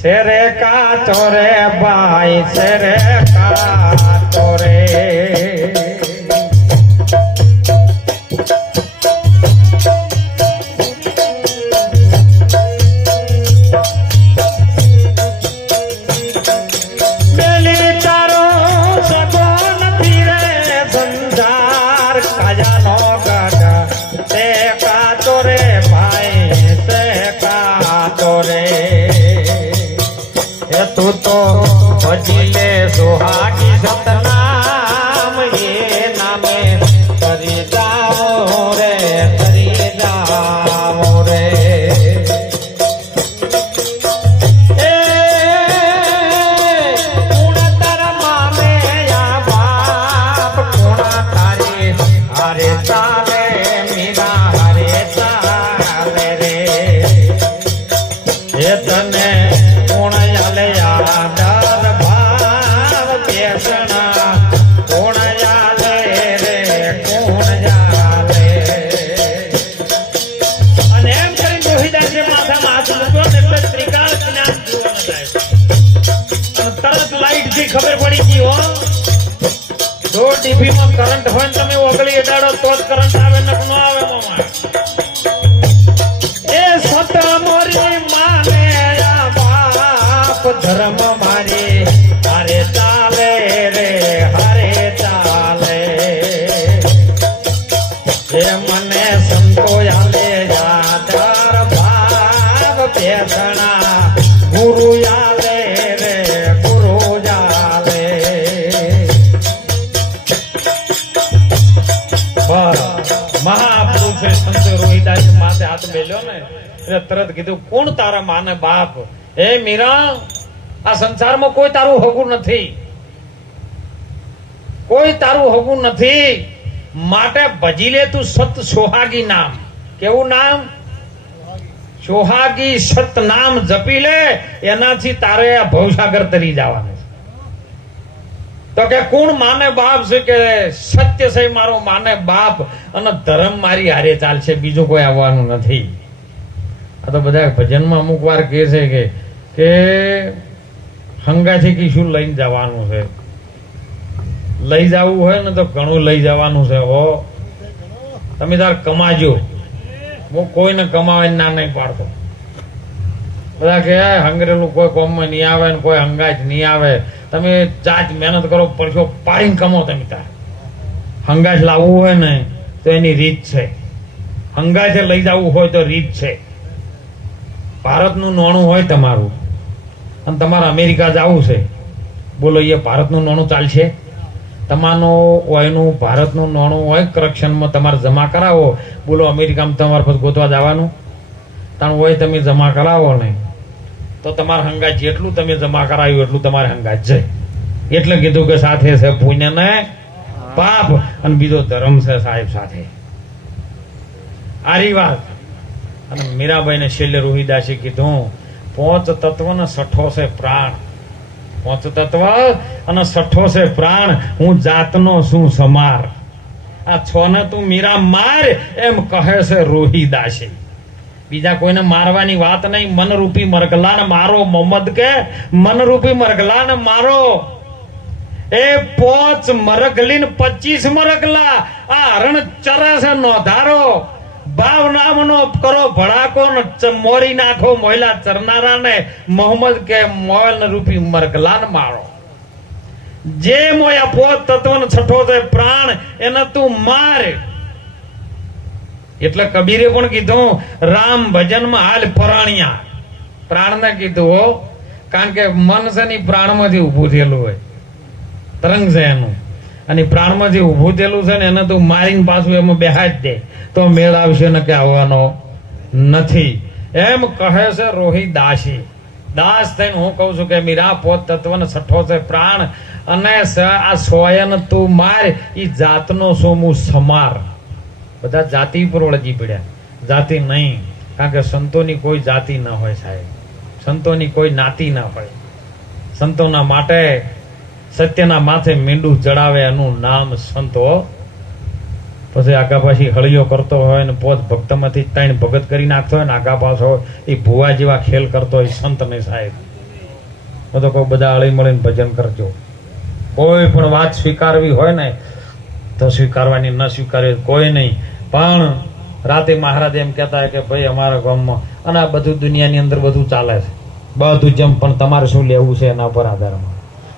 શેરે કાચો રે ભાઈ શેરે કાચો રે તું તો ભજી લે સુહાગી સતનામ એ નામે કરી જાઓ રે કરી જાઓ રે એ કુણ તારા મામે યા બાપ કુણ તારી હારે ચાલે મીરા હારે ચાલે રે એ તને ખબર પડી ગઈ હો જો ટીવી માં કરંટ હોય ને તમે ઓગળી એડાડો તો જ કરંટ આવે ન આવે મામા એ સત મોરી માને આ બાપ ધર્મ મારી હારે ચાલે રે હારે ચાલે એ મને સંતો આલે યાદાર ભાવ પેસણા ગુરુ આલે રે ગુરુ મહાપુરુષે સંત રોહિદાસ માથે હાથ મેલ્યો ને એટલે તરત કીધું કોણ તારા માને બાપ હે મીરા આ સંસારમાં કોઈ તારું હગું નથી કોઈ તારું હગું નથી માટે ભજી લે તું સત સોહાગી નામ કેવું નામ સોહાગી સત નામ જપી લે એનાથી તારે આ ભવસાગર તરી જવાનું તો કે કોણ માને બાપ છે કે સત્ય છે મારો માને બાપ અને ધર્મ મારી હારે ચાલશે બીજું કોઈ આવવાનું નથી આ તો બધા ભજનમાં અમુક વાર કહે છે કે હંગાથી કી શું લઈને જવાનું છે લઈ જવું હોય ને તો ઘણું લઈ જવાનું છે હો તમે તાર કમાજો હું કોઈને કમાવે ના નહીં પાડતો બધા કે હંગરેલું કોઈ કોમમાં નહીં આવે ને કોઈ હંગાજ નહીં આવે તમે જાત મહેનત કરો પરસો પાડીને કમો તમે તાર હંગાજ લાવવું હોય ને તો એની રીત છે હંગાજે લઈ જવું હોય તો રીત છે ભારતનું નાણું હોય તમારું અને તમારે અમેરિકા જવું છે બોલો એ ભારતનું નાણું ચાલશે તમારું ઓયનું ભારતનું નાણું હોય કરક્શનમાં તમારે જમા કરાવો બોલો અમેરિકામાં તમારે પછી ગોતવા જવાનું તાણ હોય તમે જમા કરાવો ને તો તમારે હંગાજ જેટલું તમે જમા કરાવ્યું એટલું તમારે હંગાજ છે એટલે કીધું કે સાથે છે પુણ્ય ને પાપ અને બીજો ધર્મ છે સાહેબ સાથે આરી વાત અને મીરાબાઈ ને છેલ્લે રોહિદાસે કીધું પોંચ તત્વ ને છઠ્ઠો છે પ્રાણ પોંચ તત્વ અને છઠ્ઠો છે પ્રાણ હું જાતનો શું સમાર આ છ ને તું મીરા માર એમ કહે છે રોહિદાસે બીજા કોઈને મારવાની વાત નહીં મનરૂપી મરગલા ને મારો મોહમ્મદ કે મનરૂપી મરગલા ને મારો એ 5 મરગલી 25 મરગલા આ હરણ ચરે છે નોધારો ભાવ નામનો કરો ભડાકો ને મોરી નાખો મોયલા ચરનારા ને મોહમ્મદ કે મોલ રૂપી મરગલા ને મારો જે મોયા 5 તત્વ ને છઠ્ઠો છે પ્રાણ એને તું માર એટલે કબીરે પણ કીધું રામ ભજનમાં હાલ પરાણિયા પ્રાણ ને કીધું કારણ કે મન છે ને પ્રાણમાંથી ઉભું થયેલું હોય તરંગ છે એનું અને પ્રાણમાંથી ઉભું થયેલું છે ને એને તું મારીને પાછું એમાં બેહાજ દે તો મેળ આવશે ને કે આવવાનો નથી એમ કહે છે રોહિદાસી દાસ થઈને હું કહું છું કે મીરા 5 તત્વ ને છઠ્ઠો છે પ્રાણ અને આ સોયન તું માર ઈ જાતનો સોમું સમાર બધા જાતિ પર વળગી પડ્યા જાતિ નહીં કારણ કે સંતોની કોઈ જાતિ ન હોય સાહેબ સંતોની કોઈ નાતી ના હોય સંતોના માટે સત્યના માથે મીંડું ચડાવે એનું નામ સંતો પછી આગા પાછી હળીઓ કરતો હોય ને પોત ભક્તમાંથી 3 ભગત કરી નાખતો હોય ને આગા પાછો એ ભુવા જેવા ખેલ કરતો હોય સંત ને સાહેબ. હું તો કહું બધા હળી મળીને ભજન કરજો. કોઈ પણ વાત સ્વીકારવી હોય ને તો સ્વીકારવાની, ન સ્વીકારવી કોઈ નહીં. પણ રાતે મહારાજ એમ કહેતા હોય કે ભાઈ અમારા ગામમાં અને આ બધું દુનિયાની અંદર બધું ચાલે છે બધું જેમ, પણ તમારે શું લેવું છે એના પર આધારમાં,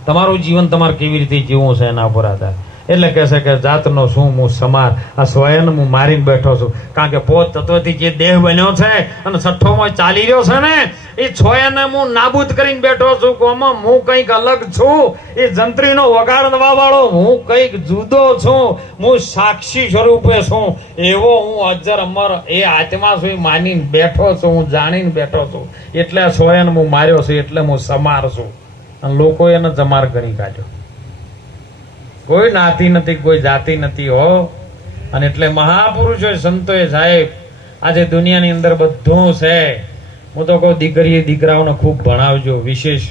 તમારું જીવન તમારે કેવી રીતે જીવવું છે એના પર આધાર. એટલે કહે છે કે જાતનો શું હું સમાર, આ સ્વયં હું મારીને બેઠો છું. કારણ કે પોત તત્વથી જે દેહ બન્યો છે અને છઠ્ઠોમાં ચાલી રહ્યો છે ને એ સ્વયંને હું નાબૂદ કરીને બેઠો છું. કોમાં હું કંઈક અલગ છું, એ જંત્રીનો વગાડવા વાળો હું કંઈક જુદો છું, હું સાક્ષી સ્વરૂપે છું, એવો હું અજર અમર એ આત્મા છું, એ માનીને બેઠો છું, હું જાણીને બેઠો છું. એટલે સ્વયં હું માર્યો છું, એટલે હું સમાર છું. અને લોકો એને જમાર કરી કાઢ્યો. કોઈ નાતી નથી, કોઈ જાતિ નથી હો. અને એટલે મહાપુરુષોએ સંતોએ સાહેબ આજે દુનિયાની અંદર બધું છે. હું તો કહું દીકરીએ દીકરાઓને ખૂબ ભણાવજો. વિશેષ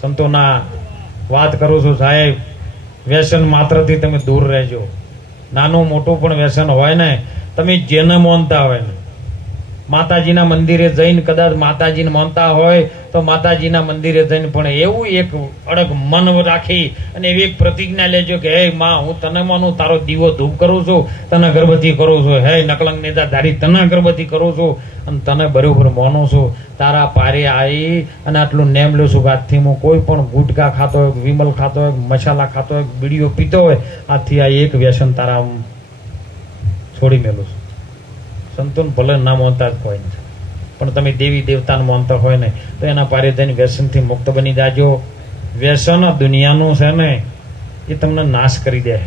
સંતોના વાત કરું છું સાહેબ. વ્યસન માત્રથી તમે દૂર રહેજો. નાનું મોટું પણ વ્યસન હોય ને, તમે જેને માનતા હોય ને, માતાજીના મંદિરે જઈને કદાચ માતાજીને માનતા હોય તો માતાજીના મંદિરે જઈને પણ એવું એક અડગ મન રાખી અને એવી એક પ્રતિજ્ઞા લેજો કે હે માં, હું તને માનું, તારો દીવો ધૂપ કરું છું, તને અગરબત્તી કરું છું, હે નકલંગ નેતા ધારી તને અગરબત્તી કરું છું અને તને બરોબર માનું છું. તારા પારે આવી અને આટલું નેમ લઉં છું કે આજથી હું કોઈ પણ ગુટકા ખાતો હોય, વિમલ ખાતો હોય, મસાલા ખાતો હોય, બીડીઓ પીતો હોય, આજથી આ એક વ્યસન તારા છોડી મેલું છું. સંતોન ભલે ના માનતા જ કોઈ નથી, પણ તમે દેવી દેવતાને માનતા હોય ને તો એના પારે જઈને વ્યસનથી મુક્ત બની જાજો. વ્યસન દુનિયાનું છે ને એ તમને નાશ કરી દે.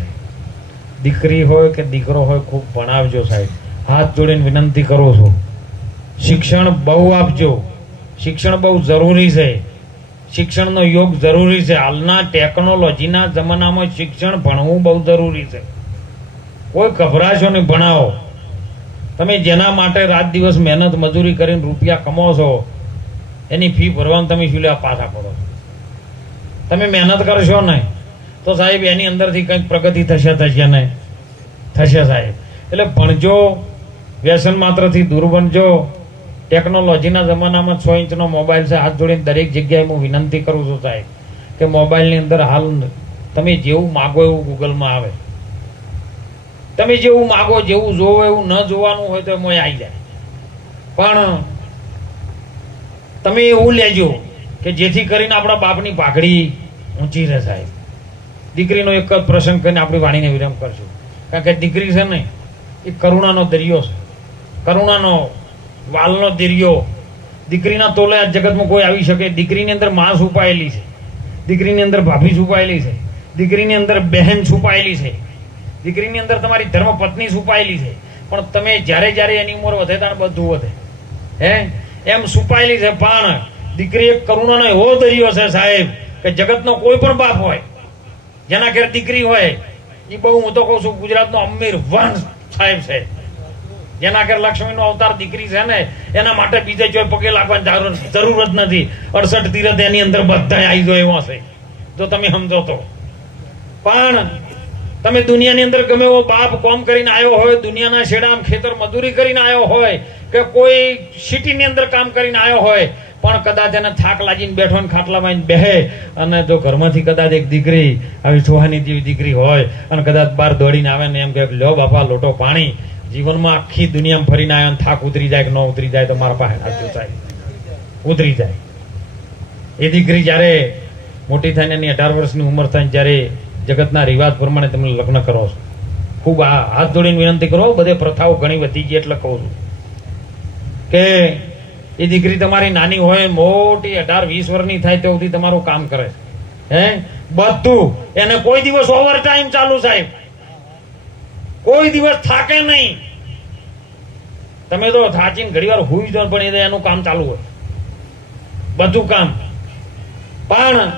દીકરી હોય કે દીકરો હોય ખૂબ ભણાવજો સાહેબ. હાથ જોડીને વિનંતી કરું છું, શિક્ષણ બહુ આપજો. શિક્ષણ બહુ જરૂરી છે, શિક્ષણનો યોગ જરૂરી છે. હાલના ટેકનોલોજીના જમાનામાં શિક્ષણ ભણવું બહુ જરૂરી છે. કોઈ ગભરાશો નહીં, ભણાવો. તમે જેના માટે રાત દિવસ મહેનત મજૂરી કરીને રૂપિયા કમાવો છો એની ફી ભરવાનું તમે શું લેવા પાછા પડો છો? તમે મહેનત કરશો ને તો સાહેબ એની અંદરથી કંઈક પ્રગતિ થશે ને થશે સાહેબ. એટલે ભણજો, વ્યસન માત્રથી દૂર બનજો. ટેકનોલોજીના જમાનામાં 6 ઇંચનો મોબાઈલ છે. હાથ જોડીને દરેક જગ્યાએ હું વિનંતી કરું છું સાહેબ કે મોબાઈલની અંદર હાલ તમે જેવું માગો એવું ગૂગલમાં આવે. તમે જેવું માગો, જેવું જોવો એવું ન જોવાનું હોય તો એમાં આવી જાય. પણ તમે એવું લેજો કે જેથી કરીને આપણા બાપની પાઘડી ઊંચી રહે સાહેબ. દીકરીનો એક જ પ્રસંગ કરીને આપણી વાણીને વિરામ કરશું. કારણ કે દીકરી છે ને એ કરુણાનો દરિયો છે, કરુણાનો વાલનો દરિયો. દીકરીના તોલે આ જગતમાં કોઈ આવી શકે? દીકરીની અંદર માં છુપાયેલી છે, દીકરીની અંદર ભાભી છુપાયેલી છે, દીકરીની અંદર બહેન છુપાયેલી છે, દીકરીની અંદર તમારી ધર્મ પત્ની છુપાયેલી છે. પણ તમે જ્યારે જ્યારે એની ઉંમર વધે ત્યારે બધું વધે હે એમ છુપાયેલી છે. પણ દીકરી એક કરુણાનો એવો દરિયો છે સાહેબ કે જગતનો કોઈ પણ બાપ હોય જેના ઘેર દીકરી હોય એ બહુ, હું તો કહું છું, ગુજરાતનો અમીર વંશ સાહેબ છે. જેના ઘેર લક્ષ્મીનો અવતાર દીકરી છે ને એના માટે બીજે કોઈ પગે લાગવાની જરૂર જ નથી. 68 તીરથ એની અંદર બધા આવી જાય એવો છે જો તમે સમજો તો. પણ તમે દુનિયાની અંદર ગમે એવો બાપ કોમ કરીને આવ્યો હોય, દુનિયાના શેડામ ખેતર મજૂરી કરીને આવ્યો હોય કે કોઈ સિટીની અંદર કામ કરીને આવ્યો હોય, પણ કદાચ એને થાક લાગીને બેઠો ને ખાટલામાં બેહે અને જો ઘરમાંથી કદાચ એક દીકરી આવી સોહાની જેવી દીકરી હોય અને કદાચ બહાર દોડીને આવે ને એમ કે લ્યો બાપા લોટો પાણી, જીવનમાં આખી દુનિયામાં ફરીને આવ્યો ને થાક ઉતરી જાય કે ન ઉતરી જાય તો મારા પાસે સાચું થાય ઉતરી જાય. એ દીકરી જ્યારે મોટી થઈને એની 18 વર્ષની ઉંમર થાય જ્યારે જગતના રિવાજ પ્રમાણે તમે લગ્ન કરો છો, ખૂબ આ હાથ જોડીને વિનંતી કરો. બધે પ્રથાઓ ઘણી વધી ગઈ એટલે કહું છું કે એ દીકરી તમારી નાની હોય, મોટી 18-20 વર્ષની થાય ત્યાં સુધી તમારું કામ કરે છે હે બધું. એને કોઈ દિવસ ઓવર ટાઈમ ચાલુ સાહેબ, કોઈ દિવસ થાકે નહીં. તમે તો થાચીને ઘણી વાર હુઈ જાઓ પણ એનું કામ ચાલુ હોય બધું કામ. પણ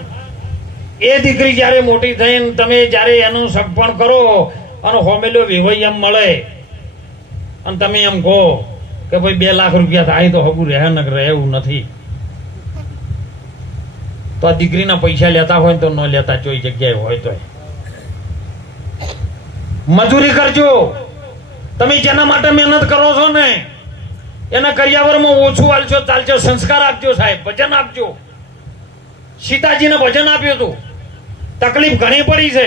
એ દીકરી જયારે મોટી થઈને તમે જયારે એનું સગપણ કરો અને હોમેલો વિવઈ એમ મળે અને તમે એમ કહો કે ભાઈ 2 લાખ રૂપિયા થાય તો હગું રહે ન રહે એવું નથી, તો આ દીકરીના પૈસા લેતા હોય તો ન લેતા, કોઈ જગ્યાએ હોય તો મજૂરી કરજો. તમે જેના માટે મહેનત કરો છો ને એના કરિયાવરમાં ઓછું હાલશો ચાલશો. સંસ્કાર આપજો સાહેબ, ભજન આપજો. સીતાજીને ભજન આપ્યું હતું, તકલીફ ઘણી પડી છે,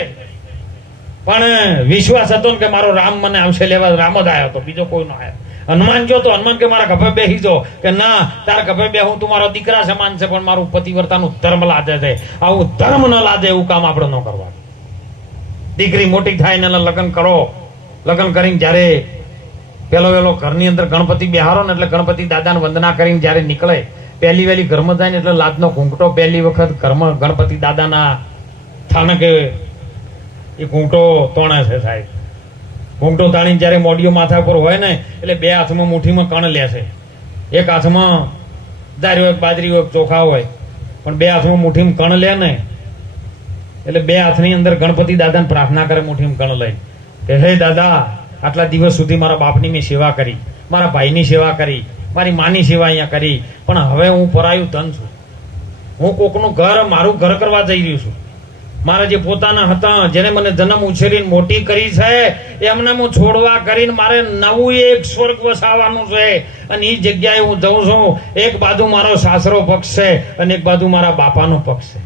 પણ વિશ્વાસ હતો ને કે મારો રામ મને આવશે લેવા. રામ જ આવ્યો હતો, બીજો કોઈ ન આવ્યો. હનુમાન જો તો હનુમાન કે મારા ગભે બેસી જો, કે ના તારા ગભે બે હું તું મારો દીકરા સમાન છે, પણ મારું પતિવ્રતાનું ધર્મ લાદે છે. આવું ધર્મ ન લાદે એવું કામ આપણે ન કરવા. દીકરી મોટી થાય ને લગ્ન કરો. લગ્ન કરીને જ્યારે પેલો ઘરની અંદર ગણપતિ બેહારો ને એટલે ગણપતિ દાદાને વંદના કરીને જ્યારે નીકળે, પહેલી વહેલી ઘરમાં જાય ને એટલે લાદનો ઘૂંઘટો પહેલી વખત ઘરમાં ગણપતિ દાદાના સ્થાનકે એ ઘૂંઘટો તોણે છે સાહેબ. ઘૂંઘટો તાણી જ્યારે મોડિયો માથા પર હોય ને એટલે બે હાથમાં મુઠ્ઠીમાં કણ લે છે. એક હાથમાં દારી હોય, બાજરી હોય, ચોખા હોય, પણ બે હાથમાં મુઠ્ઠીમાં કણ લે ને એટલે બે હાથની અંદર ગણપતિ દાદાને પ્રાર્થના કરે મુઠ્ઠીમાં કણ લઈ, કે હે દાદા, આટલા દિવસ સુધી મારા બાપની મેં સેવા કરી, મારા ભાઈની સેવા કરી, મારી માની સેવા અહીંયા કરી, પણ હવે હું પરાયું ધન છું. હું કોકનું ઘર મારું ઘર કરવા જઈ રહ્યું છું. મારા જે પોતાના હતા, જેને મને જન્મ ઉછેરીને મોટી કરી છે, એમને હું છોડવા કરીને મારે નવું એક સ્વર્ગ વસાવવાનું છે. અને એ જગ્યાએ હું જઉં છું. એક બાજુ મારો સાસરો પક્ષ છે અને એક બાજુ મારા બાપાનો પક્ષ છે.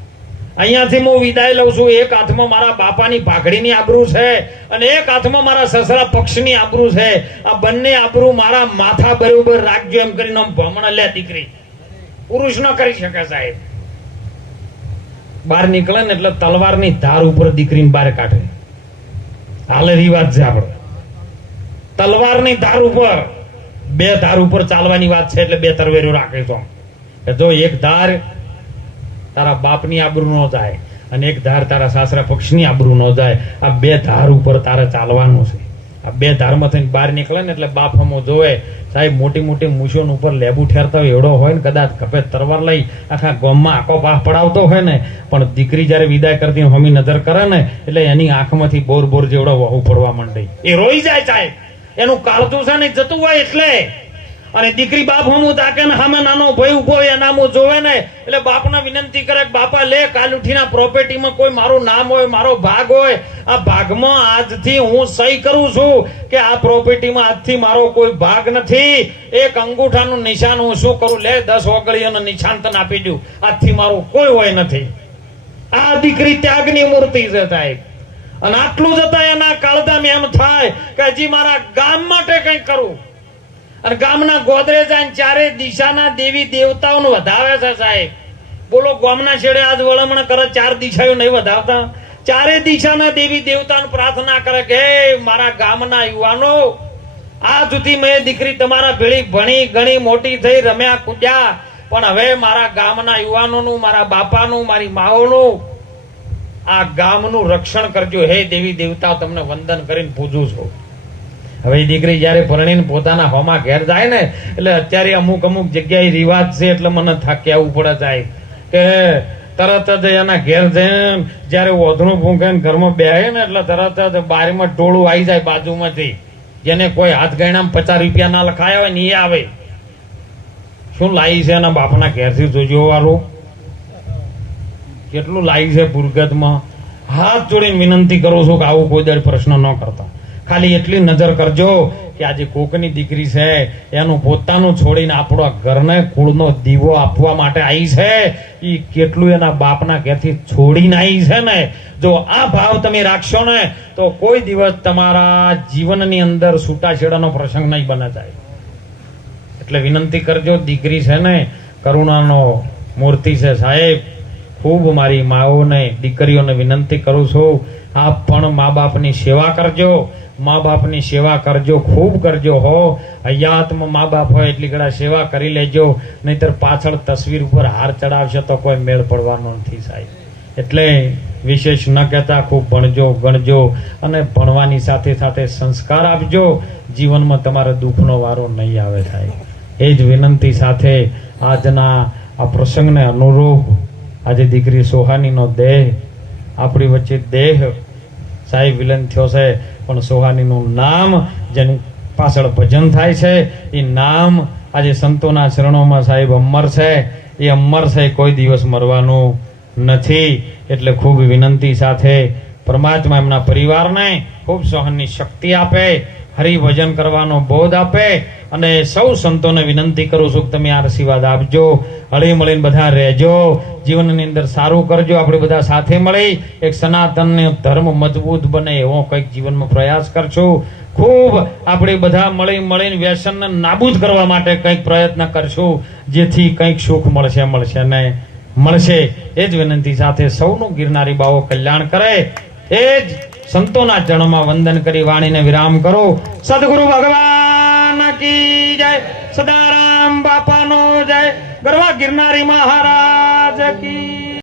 અહીંયાથી હું વિદાય લઉં છું. એક હાથમાં મારા બાપાની ભાખડીની આબરૂ છે અને એક હાથમાં મારા સસરા પક્ષની આબરૂ છે. આ બંને આબરૂ મારા માથા બરોબર રાખજો એમ કરીને ભમણ લે દીકરી. પુરુષ ન કરી શકે સાહેબ. બહાર નીકળે ને એટલે તલવારની ધાર ઉપર દીકરીને બહાર કાઢે. હાલે રિવાજ છે આપણો. તલવારની ધાર ઉપર, બે ધાર ઉપર ચાલવાની વાત છે એટલે બે તરવેરો રાખે તો જો એક ધાર તારા બાપની આબરૂ ન જાય અને એક ધાર તારા સાસરા પક્ષની આબરૂ ન જાય. આ બે ધાર ઉપર તારે ચાલવાનું છે. આ બે ધારમાં થઈને બહાર નીકળે ને એટલે બાપ હમો જોવે સાહેબ. મોટી મોટી મૂછોન ઉપર લેબુ ઠેરતા હોય એવડો હોય ને, કદાચ ખભે તરવાર લઈ આખા ગામમાં આખો પાહ પડાવતો હોય ને, પણ દીકરી જયારે વિદાય કરતી હમી નજર કરે ને એટલે એની આંખમાંથી બોર બોર જેવડો વહુ પડવા માંડે. એ રોઈ જાય સાહેબ. એનું કાળતું છે ને જતું હોય એટલે. અને દીકરી બાપ હમું તાકે ને સામે નાનો ભાઈ ઉભો હોય એનામું જોવે ને એટલે બાપને વિનંતી કરે કે બાપા લે, કાલ ઉઠીના પ્રોપર્ટીમાં કોઈ મારું નામ હોય, મારો ભાગ હોય, આ ભાગમાં આજથી હું સહી કરું છું કે આ પ્રોપર્ટીમાં આજથી મારો કોઈ ભાગ નથી. એક અંગૂઠાનું નિશાન હું શું કરું, લે 10 ઓગળીઓનું નિશાન તને આપી દઉં, આજથી મારું કોઈ હોય નથી. આ દીકરી ત્યાગની મૂર્તિ છે સાહેબ. અને આટલું જતા એના કાળદામ એમ થાય કે હજી મારા ગામ માટે કંઈ કરું. અને ગામના ગોદરેજ ચારે દિશાના દેવી દેવતાઓને વધાવે છે સાહેબ. બોલો, ગામના છેડે આજ વળમણ કરે, 4 દિશાઓ નહીં વધાવતા? ચારે દિશાના દેવી દેવતાને પ્રાર્થના કરે કે મારા ગામના યુવાનો, આ સુધી મેં દીકરી તમારા ભેળી ભણી ઘણી મોટી થઈ, રમ્યા કૂદ્યા, પણ હવે મારા ગામના યુવાનોનું, મારા બાપાનું, મારી માઓનું, આ ગામનું રક્ષણ કરજો. હે દેવી દેવતા, તમને વંદન કરીને પૂજું છું. હવે દીકરી જયારે પરણીને પોતાના હોમાં ઘેર જાય ને એટલે અત્યારે અમુક જગ્યાએ રિવાજ છે એટલે મને થાકી આવવું પડે સાહેબ, કે તરત જ એના ઘેર જઈને જયારે ઓધણું ફૂંકે ઘરમાં બેહે ને એટલે તરત જ બારીમાં ટોળું આવી જાય બાજુમાંથી. જેને કોઈ હાથ ગયણામાં 50 રૂપિયા ના લખાયા હોય ને એ આવે. શું લાવી છે એના બાપના ઘેરથી જોજો વાળું, કેટલું લાવી છે પુરગતમાં. હાથ જોડીને વિનંતી કરું છું કે આવું કોઈ દર પ્રશ્ન ન કરતા. ખાલી એટલી નજર કરજો કે આજે કોકની દીકરી છે એનું પોતાનું છોડીને આપણો ઘરને કુળનો દીવો આપવા માટે આવી છે. એ કેટલું એના બાપના ઘેરથી છોડીને આવી છે ને. જો આ ભાવ તમે રાખશો ને તો કોઈ દિવસ તમારા જીવનની અંદર છૂટાછેડાનો પ્રસંગ નહીં બને જાય. એટલે વિનંતી કરજો. દીકરી છે ને કરુણાનો મૂર્તિ છે સાહેબ. ખૂબ મારી માઓને, દીકરીઓને વિનંતી કરું છું, આપ પણ મા બાપની સેવા કરજો. મા બાપની સેવા કરજો, ખૂબ કરજો હો. હયાતમાં મા બાપ હોય એટલી ઘણા સેવા કરી લેજો, નહીતર પાછળ તસવીર ઉપર હાર ચડાવશે તો કોઈ મેળ પડવાનો નથી સાહેબ. એટલે વિશેષ ન કહેતા ખૂબ ભણજો, ગણજો અને ભણવાની સાથે સાથે સંસ્કાર આપજો. જીવનમાં તમારે દુઃખનો વારો નહીં આવે સાહેબ. એ જ વિનંતી સાથે આજના આ પ્રસંગને અનુરૂપ આજે દીકરી સોહાનીનો દેહ આપણી વચ્ચે દેહ સાહેબ વિલન થયો છે, પણ સોહાનીનું નામ જેની પાછળ ભજન થાય છે એ નામ આજે સંતોના ચરણોમાં સાહેબ અમર છે. એ અમર છે, કોઈ દિવસ મરવાનું નથી. એટલે ખૂબ વિનંતી સાથે પરમાત્મા એમના પરિવારને ખૂબ સહનની શક્તિ આપે. હરિભજન કરવાનો બોધ આપે. અને સૌ સંતોને વિનંતી કરું છું કે તમે આશીર્વાદ આપજો, હળી મળીને બધા રહેજો, જીવનની અંદર સારું કરજો. આપણે બધા સાથે મળી એક સનાતન ધર્મ મજબૂત બને એવો કંઈક જીવનમાં પ્રયાસ કરશું. ખૂબ આપણે બધા મળીને વ્યસનને નાબૂદ કરવા માટે કંઈક પ્રયત્ન કરશું, જેથી કંઈક સુખ મળશે. એ જ વિનંતી સાથે સૌનું ગિરનારી બાવો કલ્યાણ કરે. એ જ સંતોના ચરણોમાં વંદન કરી વાણીને વિરામ કરો. સદગુરુ ભગવાન કી જય, સદારામ બાપાનો જય, ગરવા ગિરનારી મહારાજ કી